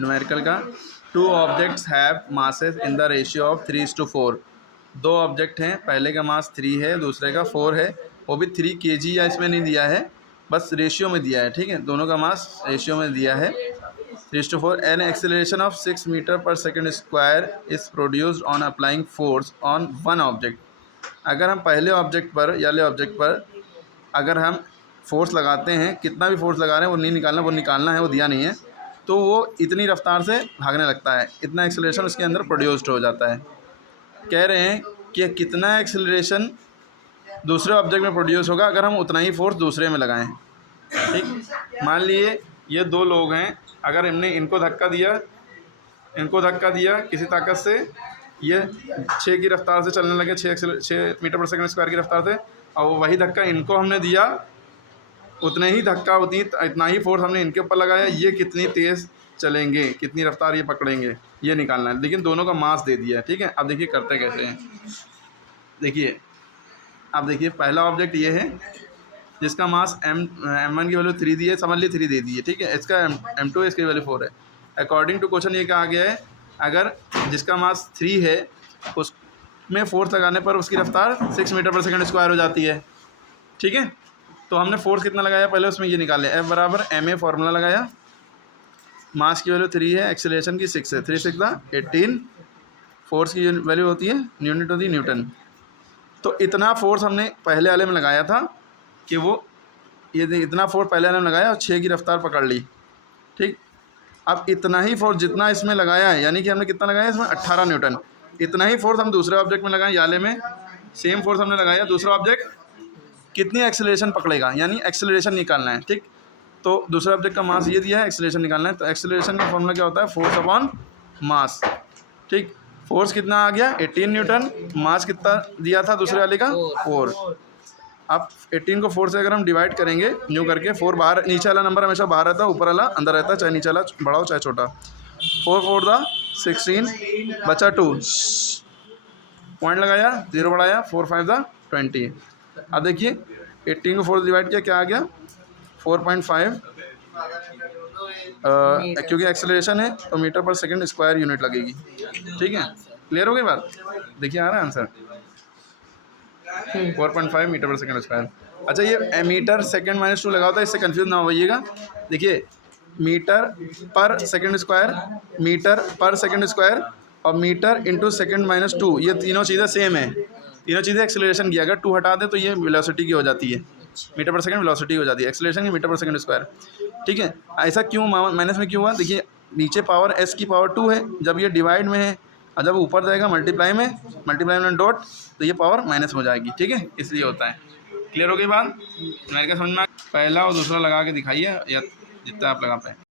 Numerical का। 2 objects have masses in the ratio of 3:4। 2 object हैं, पहले का मास 3 है, दूसरे का 4 है, वो भी 3 kg या इसमें नहीं दिया है, बस रेशियो में दिया है, ठीक है, दोनों का मास रेशियो में दिया है 3:4। एन एक्सेलरेशन ऑफ 6 मीटर पर second square is produced on applying force on one object. अगर हम पहले ऑब्जेक्ट पर या ले ऑब्जेक्ट पर अगर हम फोर्स लगाते हैं, कितना भी फोर्स लगा रहे हैं वो नहीं निकालना, वो निकालना है, वो दिया नहीं है, तो वो इतनी रफ्तार से भागने लगता है, इतना एक्सेलरेशन उसके अंदर प्रोड्यूस्ड हो जाता है। कह रहे हैं कि कितना एक्सेलरेशन दूसरे ऑब्जेक्ट में प्रोड्यूस होगा अगर हम उतना ही फोर्स दूसरे में लगाएं। ठीक, मान लिए ये 2 लोग हैं, अगर हमने इनको धक्का दिया किसी ताकत से, ये 6 की रफ्तार से चलने लगे, 6 मीटर पर सेकंड स्क्वायर की रफ्तार से, और वही धक्का इनको हमने दिया, उतने ही धक्का इतना ही फोर्स हमने इनके ऊपर लगाया, ये कितनी तेज़ चलेंगे, कितनी रफ्तार ये पकड़ेंगे, ये निकालना है। लेकिन दोनों का मास दे दिया है, ठीक है। अब देखिए करते कैसे हैं। देखिए, अब देखिए पहला ऑब्जेक्ट ये है जिसका मास m1 की वैल्यू 3 दी है, समझ लीजिए 3 दे दी है, ठीक है। इसका m2 है, इसकी वैल्यू 4 है। अकॉर्डिंग टू क्वेश्चन ये कहा गया है अगर जिसका मास 3 है उसमें फोर्स लगाने पर उसकी रफ्तार 6 मीटर पर सेकंड स्क्वायर हो जाती है, ठीक है। तो हमने फोर्स कितना लगाया पहले उसमें ये निकाल लिया, F बराबर ma फार्मूला लगाया, मास की वैल्यू 3 है, एक्सेलरेशन की 6 है, 3 6 18, फोर्स की वैल्यू होती है यूनिट होती है न्यूटन। तो इतना फोर्स हमने पहले वाले में लगाया था कि वो ये इतना फोर्स पहले वाले में लगाया और 6 की रफ्तार पकड़ ली, ठीक। अब इतना ही फोर्स जितना इसमें लगाया है, यानी कि हमने कितना लगाया इसमें 18 न्यूटन, इतना ही फोर्स हम दूसरे ऑब्जेक्ट में लगाएं, याले में सेम फोर्स हमने लगाया, दूसरा ऑब्जेक्ट कितनी एक्सेलरेशन पकड़ेगा, यानी एक्सेलरेशन निकालना है, ठीक। तो दूसरे ऑब्जेक्ट का मास ये दिया है, एक्सेलरेशन निकालना है, तो एक्सेलरेशन का फॉर्मूला क्या होता है, फोर्स अपॉन मास, ठीक। फोर्स कितना आ गया 18 न्यूटन, मास कितना दिया था दूसरे वाले का 4। अब 18 को 4 से अगर हम डिवाइड करेंगे न्यू करके, 4 बाहर, नीचे वाला नंबर हमेशा बाहर रहता है, ऊपर वाला अंदर रहता है, चाहे नीचे वाला बड़ा हो चाहे छोटा। 4 4 दा 16, बचा 2, पॉइंट लगाया, 0 बढ़ाया, 4 5 दा 20। अब देखिए 18 को 4 डिवाइड किया, क्या आ गया 4.5, क्योंकि एक्सेलरेशन है तो मीटर पर सेकंड स्क्वायर यूनिट लगेगी, ठीक है। क्लियर हो गई बात, देखिए आ रहा है आंसर 4.5 मीटर पर सेकंड स्क्वायर। अच्छा, ये मीटर सेकंड -2 लगा होता है, इससे कंफ्यूज ना होइएगा। देखिए मीटर पर सेकंड स्क्वायर, मीटर पर सेकंड स्क्वायर और मीटर इंटू सेकंड -2, ये तीनों चीज़ें सेम है, तीनों चीज़ें एक्सेलरेशन की। अगर 2 हटा दें तो ये वेलोसिटी की हो जाती है, मीटर पर सेकंड वेलोसिटी हो जाती है, एक्सेलरेशन की मीटर पर सेकंड स्क्वायर, ठीक है। ऐसा क्यों माइनस में क्यों हुआ, देखिए नीचे पावर s की पावर 2 है, जब ये डिवाइड में है और जब ऊपर जाएगा मल्टीप्लाई में डॉट, तो ये पावर माइनस हो जाएगी, ठीक है, इसलिए होता है। क्लियर हो गई बात, मेरे को समझ में पहला और दूसरा लगा के दिखाइए या जितना आप लगा पाए।